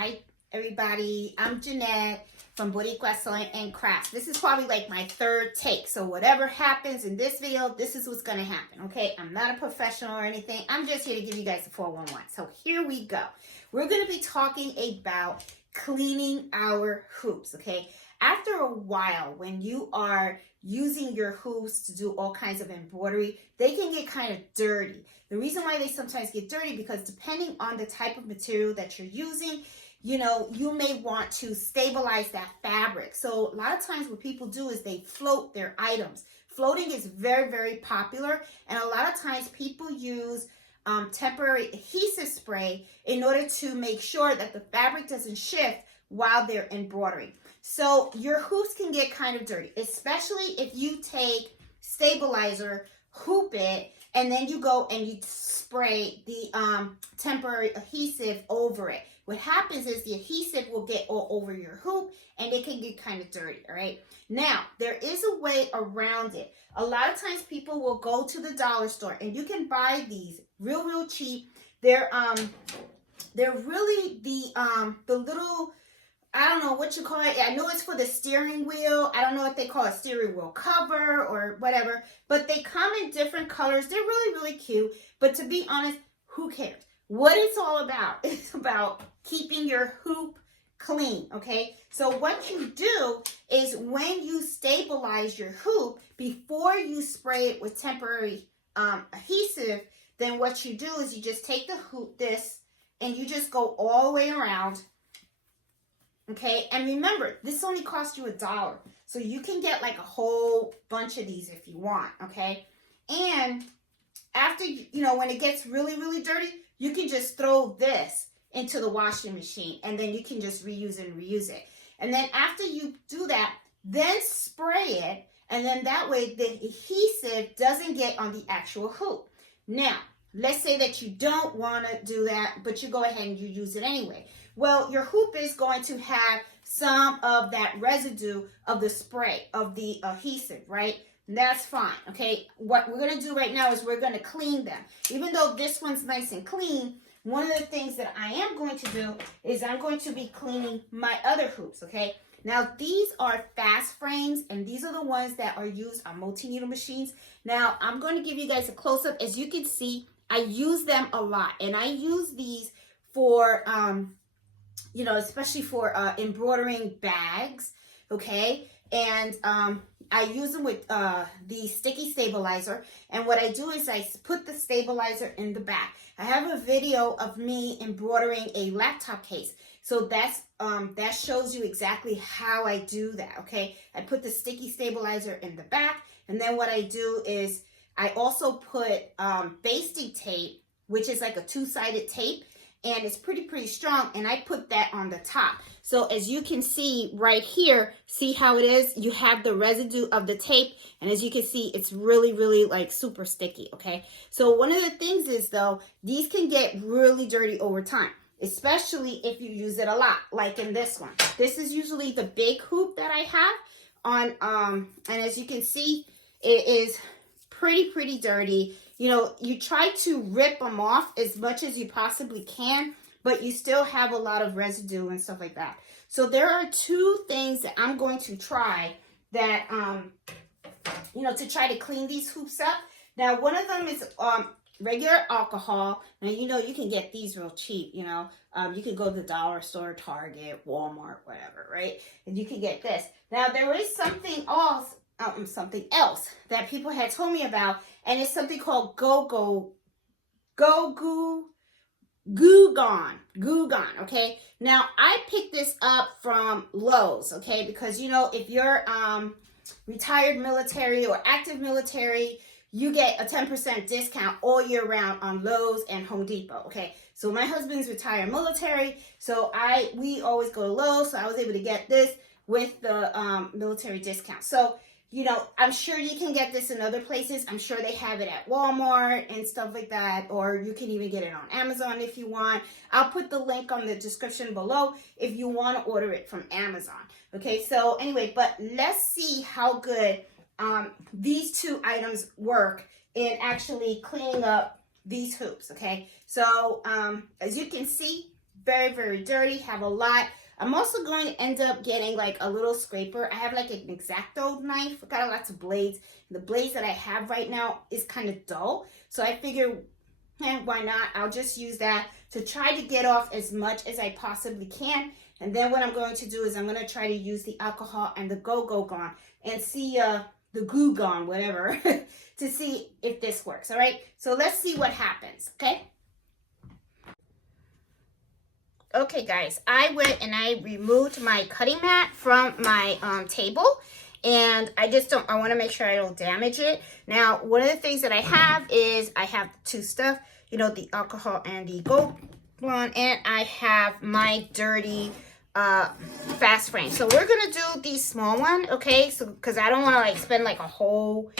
Hi, everybody. I'm Jeanette from Boricua Sewing and Crafts. This is probably like my third take. So whatever happens in this video, this is what's going to happen, okay? I'm not a professional or anything. I'm just here to give you guys a 411. So here we go. We're going to be talking about cleaning our hoops, okay? After a while, when you are using your hoops to do all kinds of embroidery, they can get kind of dirty. The reason why they sometimes get dirty because depending on the type of material that you're using, you know, you may want to stabilize that fabric. So a lot of times what people do is they float their items. Floating is very, very popular, and a lot of times people use temporary adhesive spray in order to make sure that the fabric doesn't shift while they're embroidering. So your hoops can get kind of dirty, especially if you take stabilizer, hoop it, and then you go and you spray the temporary adhesive over it. What happens is the adhesive will get all over your hoop and it can get kind of dirty, all right? Now, there is a way around it. A lot of times people will go to the dollar store and you can buy these real cheap. They're really the little, I don't know what you call it. I know it's for the steering wheel. I don't know if they call it steering wheel cover or whatever, but they come in different colors. They're really cute, but to be honest, who cares? What it's all about, it's about keeping your hoop clean, okay? So what you do is when you stabilize your hoop, before you spray it with temporary adhesive, then what you do is you just take the hoop, and you just go all the way around. Okay, and remember, this only costs you $1. So you can get like a whole bunch of these if you want, okay? And after, you know, when it gets really dirty, you can just throw this into the washing machine and then you can just reuse and reuse it. And then after you do that, then spray it, and then that way the adhesive doesn't get on the actual hoop. Now, let's say that you don't want to do that, but you go ahead and you use it anyway. Well, your hoop is going to have some of that residue of the spray, of the adhesive, right? And that's fine, okay? What we're going to do right now is we're going to clean them. Even though this one's nice and clean, one of the things that I am going to do is I'm going to be cleaning my other hoops, okay? Now, these are fast frames, and these are the ones that are used on multi-needle machines. Now, I'm going to give you guys a close-up. As you can see, I use them a lot, and I use these for you know, especially for embroidering bags, okay? And I use them with the sticky stabilizer. And what I do is I put the stabilizer in the back. I have a video of me embroidering a laptop case. So that's that shows you exactly how I do that, okay? I put the sticky stabilizer in the back. And then what I do is I also put basting tape, which is like a two-sided tape. And it's pretty strong, and I put that on the top. So as you can see right here, see how it is? You have the residue of the tape, and as you can see, it's really like super sticky, okay? So one of the things is though, these can get really dirty over time, especially if you use it a lot, like in this one. This is usually the big hoop that I have on, and as you can see, it is pretty dirty. You know, you try to rip them off as much as you possibly can, but you still have a lot of residue and stuff like that. So there are two things that I'm going to try that, you know, to try to clean these hoops up. Now, one of them is regular alcohol. Now, you know, you can get these real cheap, you know. You can go to the dollar store, Target, Walmart, whatever, right? And you can get this. Now, there is something else that people had told me about, and it's something called Goo Gone, okay? Now, I picked this up from Lowe's, okay? Because, you know, if you're retired military or active military, you get a 10% discount all year round on Lowe's and Home Depot, okay? So my husband's retired military, so we always go to Lowe's, so I was able to get this with the military discount. So, you know, I'm sure you can get this in other places. I'm sure they have it at Walmart and stuff like that, or you can even get it on Amazon if you want. I'll put the link on the description below if you want to order it from Amazon. Okay, so anyway, but let's see how good these two items work in actually cleaning up these hoops, okay? So as you can see, very, very dirty, have a lot. I'm also going to end up getting like a little scraper. I have like an X-Acto knife. I got lots of blades. The blades that I have right now is kind of dull. So I figure, why not? I'll just use that to try to get off as much as I possibly can. And then what I'm going to do is I'm going to try to use the alcohol and the go-go gone and see the glue gone, whatever, to see if this works. All right. So let's see what happens. Okay. Okay, guys, I went and I removed my cutting mat from my table, and I want to make sure I don't damage it. Now, one of the things that I have is I have two stuff, you know, the alcohol and the gold one, and I have my dirty fast frame. So we're going to do the small one, okay? So, because I don't want to like spend like a whole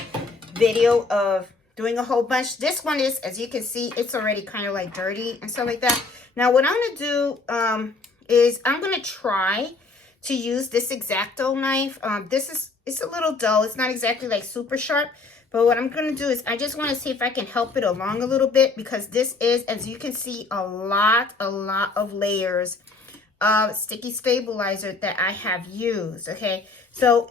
video of doing a whole bunch. This one is, as you can see, it's already kind of like dirty and stuff like that. Now, what I'm going to do is I'm going to try to use this X-Acto knife. It's a little dull. It's not exactly like super sharp. But what I'm going to do is I just want to see if I can help it along a little bit, because this is, as you can see, a lot of layers of sticky stabilizer that I have used. Okay, so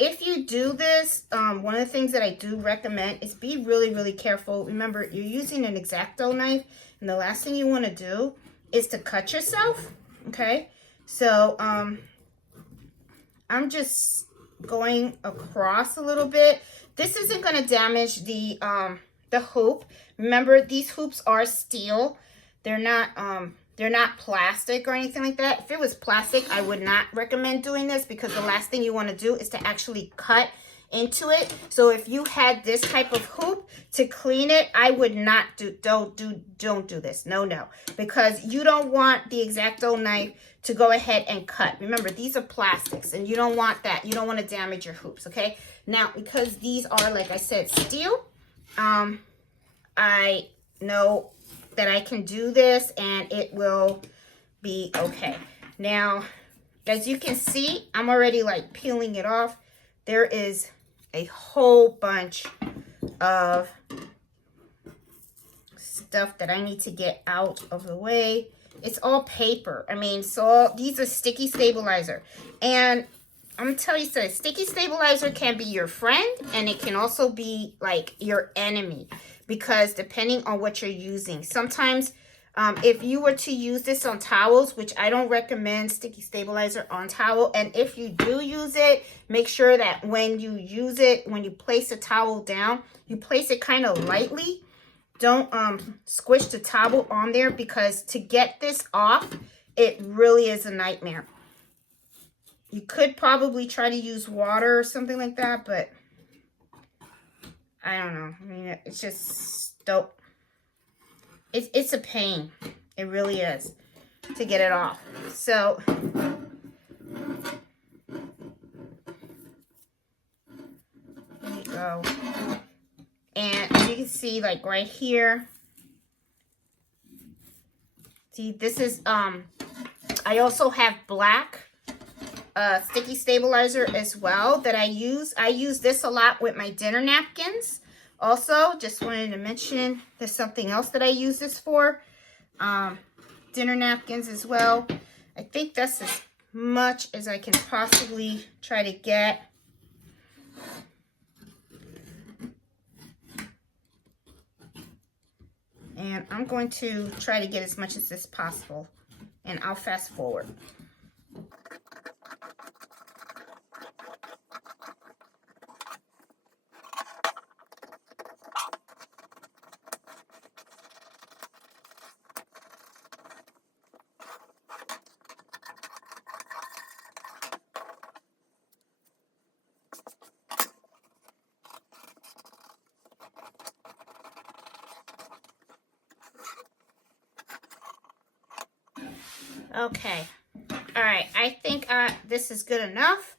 if you do this, one of the things that I do recommend is be really, really careful. Remember, you're using an X-Acto knife, and the last thing you want to do is to cut yourself. Okay, so I'm just going across a little bit. This isn't going to damage the hoop. Remember, these hoops are steel. They're not plastic or anything like that. If it was plastic, I would not recommend doing this, because the last thing you want to do is to actually cut into it. So if you had this type of hoop, to clean it, I would not don't do this. No, because you don't want the X-Acto knife to go ahead and cut. Remember, these are plastics, and you don't want that. You don't want to damage your hoops, okay? Now, because these are, like I said, steel, I know that I can do this and it will be okay. Now, as you can see, I'm already like peeling it off. There is a whole bunch of stuff that I need to get out of the way. It's all paper. I mean, so these are sticky stabilizer. And I'm going to tell you something. Sticky stabilizer can be your friend, and it can also be like your enemy, because depending on what you're using. Sometimes if you were to use this on towels, which I don't recommend sticky stabilizer on towel, and if you do use it, make sure that when you use it, when you place the towel down, you place it kind of lightly. Don't squish the towel on there, because to get this off, it really is a nightmare. You could probably try to use water or something like that, but I don't know. I mean, it's just don't. It's a pain. It really is to get it off. So there you go. And as you can see, like right here. See, this is I also have black sticky stabilizer as well that I use. I use this a lot with my dinner napkins. Also, just wanted to mention there's something else that I use this for. Dinner napkins as well. I think that's as much as I can possibly try to get. And I'm going to try to get as much as this possible. And I'll fast forward. Okay, all right, I think this is good enough.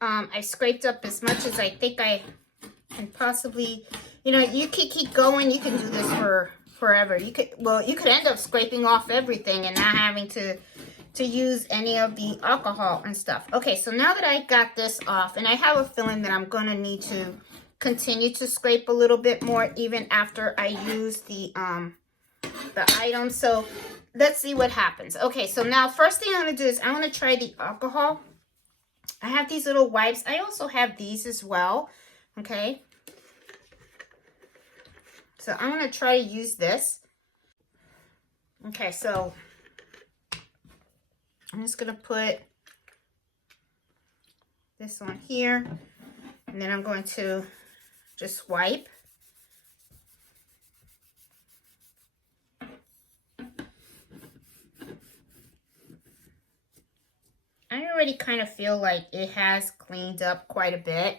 I scraped up as much as I think I can possibly, you know, you could keep going. You can do this for forever. You could end up scraping off everything and not having to use any of the alcohol and stuff. Okay, so now that I got this off, and I have a feeling that I'm gonna need to continue to scrape a little bit more even after I use the items. So let's see what happens. Okay, so now first thing I'm going to do is I'm going to try the alcohol. I have these little wipes. I also have these as well. Okay. So I'm going to try to use this. Okay, so I'm just going to put this on here. And then I'm going to just wipe. I already kind of feel like it has cleaned up quite a bit.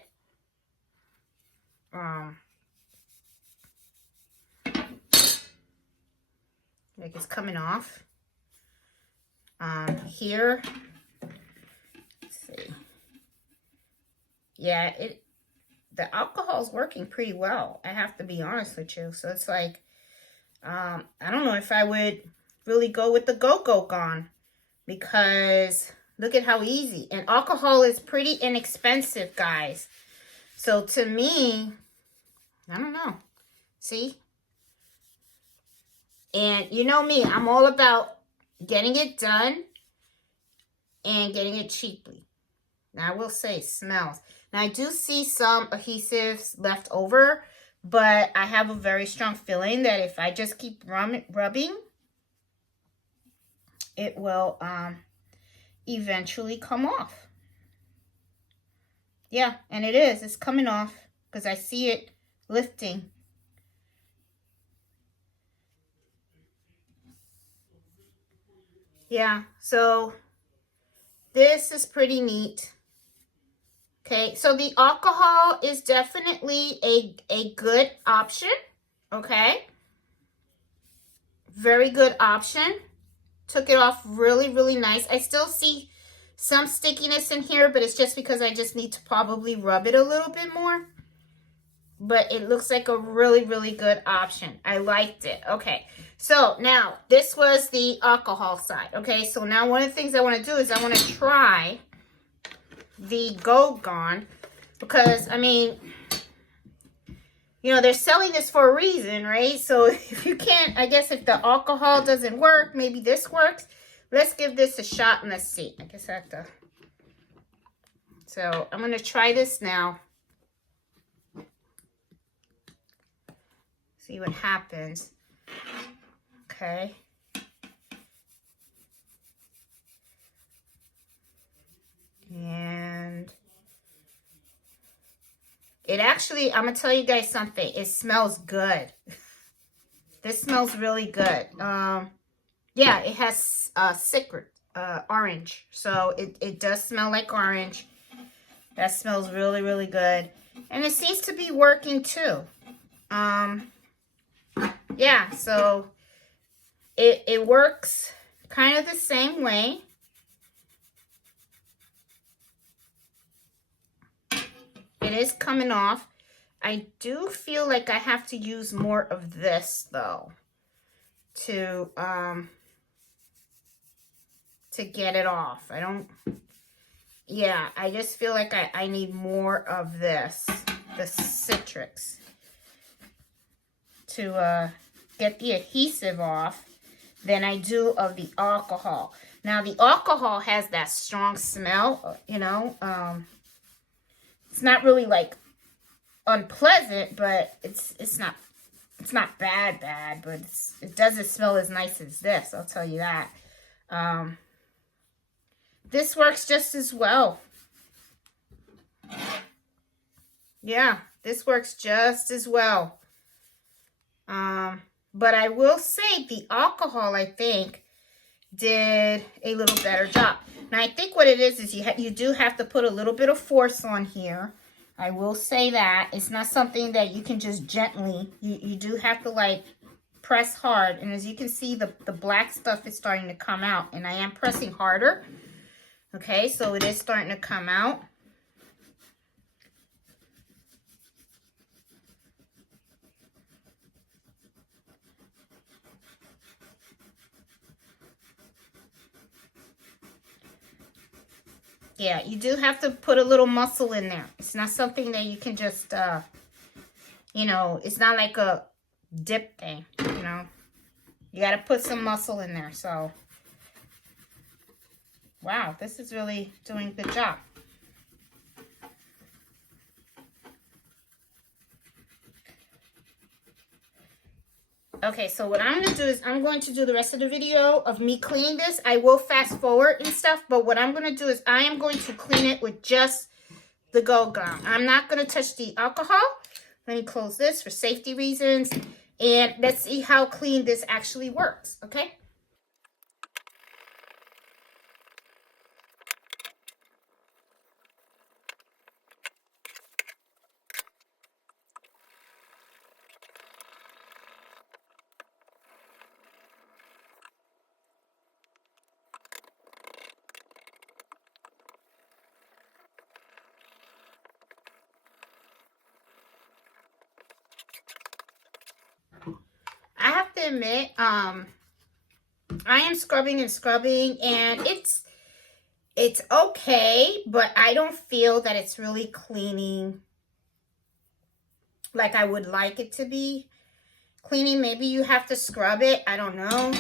Like it's coming off. Here, let's see. Yeah, the alcohol is working pretty well. I have to be honest with you. So it's like, I don't know if I would really go with the Go-Go Gone, because look at how easy. And alcohol is pretty inexpensive, guys. So to me, I don't know. See? And you know me, I'm all about getting it done and getting it cheaply. Now, I will say it smells. Now, I do see some adhesives left over, but I have a very strong feeling that if I just keep rubbing, it will eventually come off. Yeah, and it is. It's coming off because I see it lifting. Yeah, so this is pretty neat. Okay, so the alcohol is definitely a good option. Okay. Very good option. Took it off really, really nice. I still see some stickiness in here, but it's just because I just need to probably rub it a little bit more. But it looks like a really, really good option. I liked it. Okay, so now this was the alcohol side. Okay, so now one of the things I want to do is I want to try the Go Gone, because I mean, you know, they're selling this for a reason, right? So if you can't, I guess if the alcohol doesn't work, maybe this works. Let's give this a shot and let's see. I guess I have to. So I'm going to try this now. See what happens. Okay. And it actually, I'm going to tell you guys something. It smells good. This smells really good. Yeah, it has citric, orange. So it does smell like orange. That smells really, really good. And it seems to be working too. Yeah, so it works kind of the same way. It is coming off. I do feel like I have to use more of this though to get it off. I don't, yeah, I just feel like I need more of this, the citrus, to get the adhesive off than I do of the alcohol. Now the alcohol has that strong smell, you know. It's not really like unpleasant, but it's not bad, but it doesn't smell as nice as this, I'll tell you that. This works just as well. Yeah, this works just as well. But I will say the alcohol, I think, did a little better job. Now, I think what it is you do have to put a little bit of force on here. I will say that. It's not something that you can just gently, you do have to like press hard. And as you can see, the black stuff is starting to come out. And I am pressing harder. Okay, so it is starting to come out. Yeah, you do have to put a little muscle in there. It's not something that you can just, you know, it's not like a dip thing, you know. You got to put some muscle in there. So, wow, this is really doing a good job. Okay, so what I'm going to do is I'm going to do the rest of the video of me cleaning this. I will fast forward and stuff, but what I'm going to do is I am going to clean it with just the Gold Gum. I'm not going to touch the alcohol. Let me close this for safety reasons. And let's see how clean this actually works, okay? I have to admit, I am scrubbing and scrubbing, and it's okay, but I don't feel that it's really cleaning like I would like it to be cleaning. Maybe you have to scrub it. I don't know.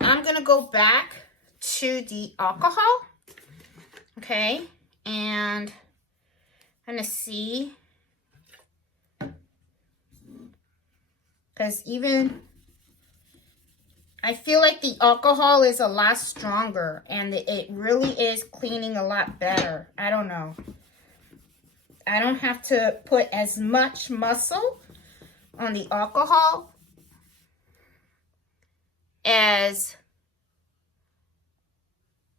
I'm going to go back to the alcohol, okay, and I'm going to see. Because even, I feel like the alcohol is a lot stronger and it really is cleaning a lot better. I don't know. I don't have to put as much muscle on the alcohol as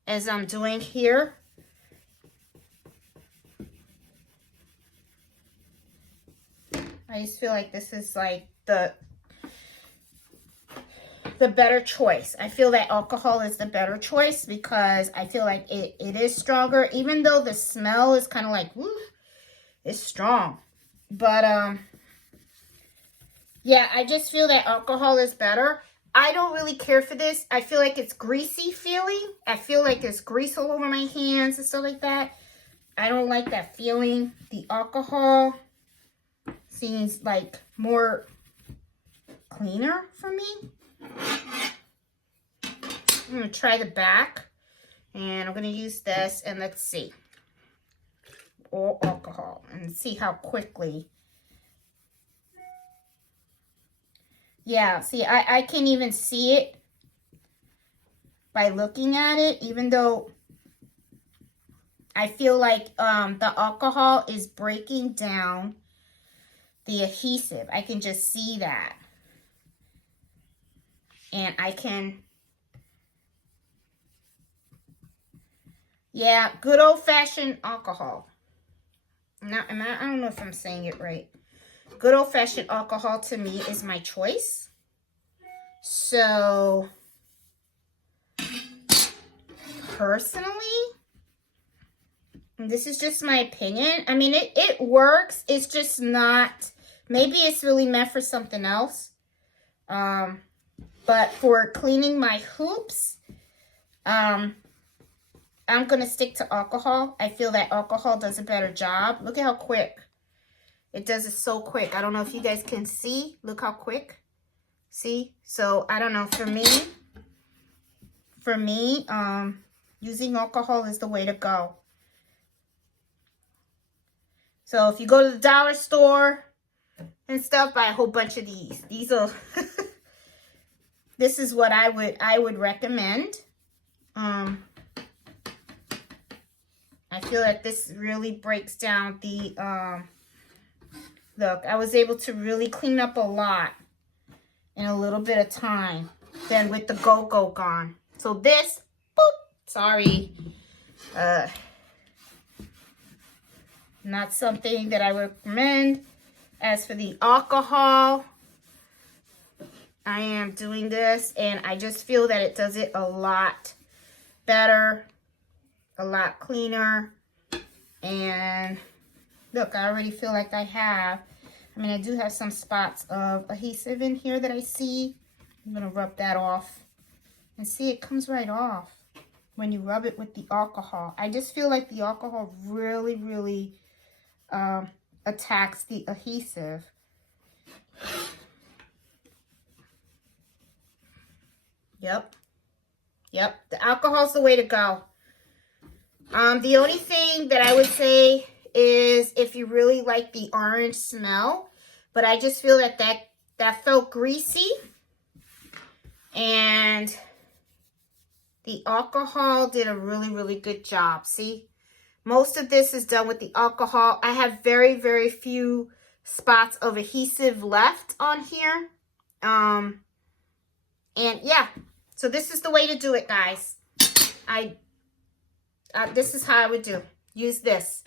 I'm doing here. I just feel like this is like the better choice. I feel that alcohol is the better choice because I feel like it is stronger, even though the smell is kind of like, woo, it's strong. But, yeah, I just feel that alcohol is better. I don't really care for this. I feel like it's greasy feeling. I feel like there's grease all over my hands and stuff like that. I don't like that feeling. The alcohol seems like more cleaner for me. I'm going to try the back, and I'm going to use this, and let's see. All alcohol, and see how quickly. Yeah, see, I can't even see it by looking at it, even though I feel like the alcohol is breaking down the adhesive. I can just see that. And I can, yeah, good old-fashioned alcohol. Now, I don't know if I'm saying it right. Good old-fashioned alcohol to me is my choice. So, personally, and this is just my opinion. I mean, it works. It's just not, maybe it's really meant for something else. But for cleaning my hoops, I'm going to stick to alcohol. I feel that alcohol does a better job. Look at how quick. It does it so quick. I don't know if you guys can see. Look how quick. See? So, I don't know. For me, using alcohol is the way to go. So, if you go to the dollar store and stuff, buy a whole bunch of these. These are... This is what I would recommend. I feel like this really breaks down the, look, I was able to really clean up a lot in a little bit of time than with the Go-Go Gone. So this, boop, sorry, not something that I would recommend. As for the alcohol, I am doing this, and I just feel that it does it a lot better, a lot cleaner. And look, I already feel like I have, I mean, I do have some spots of adhesive in here that I see. I'm going to rub that off. And see, it comes right off when you rub it with the alcohol. I just feel like the alcohol really, really attacks the adhesive. Yep. Yep. The alcohol's the way to go. The only thing that I would say is if you really like the orange smell, but I just feel that that felt greasy, and the alcohol did a really, really good job. See, most of this is done with the alcohol. I have very, very few spots of adhesive left on here. And yeah, so this is the way to do it, guys. This is how I would do. Use this.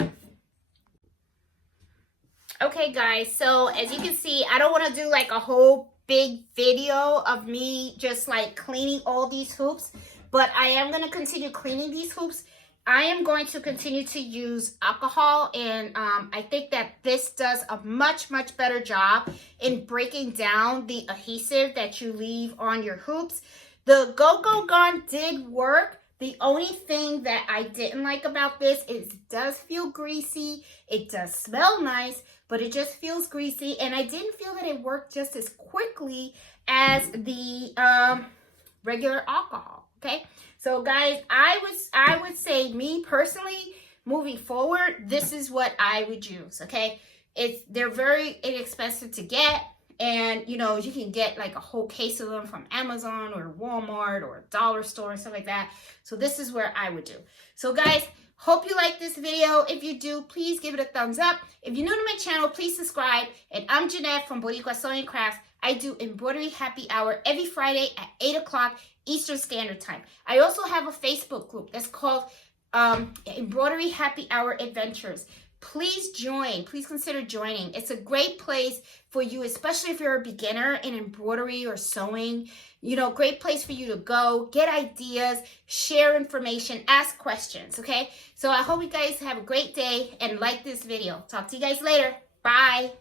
Okay, guys, so as you can see, I don't want to do like a whole big video of me just like cleaning all these hoops, but I am going to continue cleaning these hoops. I am going to continue to use alcohol, and I think that this does a much, much better job in breaking down the adhesive that you leave on your hoops. The Go-Go Gun did work. The only thing that I didn't like about this is it does feel greasy. It does smell nice, but it just feels greasy. And I didn't feel that it worked just as quickly as the regular alcohol, okay? So guys, I would say, me personally, moving forward, this is what I would use, okay? They're very inexpensive to get. And, you know, you can get like a whole case of them from Amazon or Walmart or a dollar store and stuff like that. So this is where I would do. So guys, hope you like this video. If you do, please give it a thumbs up. If you're new to my channel, please subscribe. And I'm Jeanette from Boricua Sewing Crafts. I do Embroidery Happy Hour every Friday at 8 o'clock Eastern Standard Time. I also have a Facebook group that's called Embroidery Happy Hour Adventures. Please join. Please consider joining. It's a great place for you, especially if you're a beginner in embroidery or sewing. You know, great place for you to go, get ideas, share information, ask questions, okay? So I hope you guys have a great day and like this video. Talk to you guys later. Bye.